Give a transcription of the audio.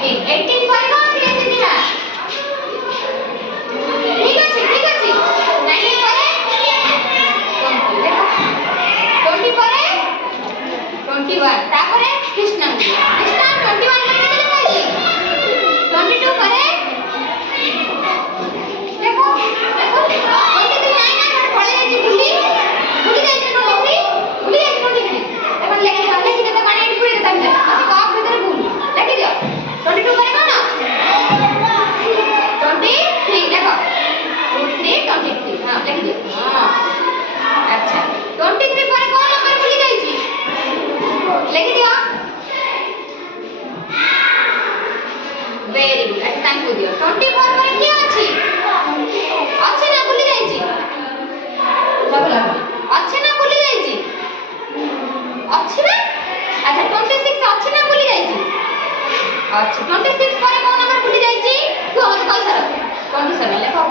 18 18 পরে কোন দিয়েছে দিলা ঠিক আছে 19 পরে 20 দেখো 20 পরে 21 তারপরে কৃষ্ণ কৃষ্ণ 21 লিখে দিলে পাইছি 22 পরে দেখো দেখো 22 নাই না পড়ে গেছে ভুলি যাইছে 23 এখন লেখা লিখে দিতে পারে এন্ড করে দিতে আমি আচ্ছা কপ ভিতরে ভুল লিখে দিও 22 পরে কোন 23 দেখো 23 হ্যাঁ লিখে দিও আচ্ছা 23 পরে কোন নাম্বার ভুলি যাইছি লিখে দিও ভেরি গুড আচ্ছা থ্যাঙ্ক ইউ দিও 24 পরে কি আছে আছে না ভুলি যাইছি আছে না ভুলি যাইছি আছে না আচ্ছা 26 আছে না ভুলি যাইছি আচ্ছা 26 পরে কোন নাম্বার ভুলি যাইছি তুই আমাকে কই সারা 27 লেখো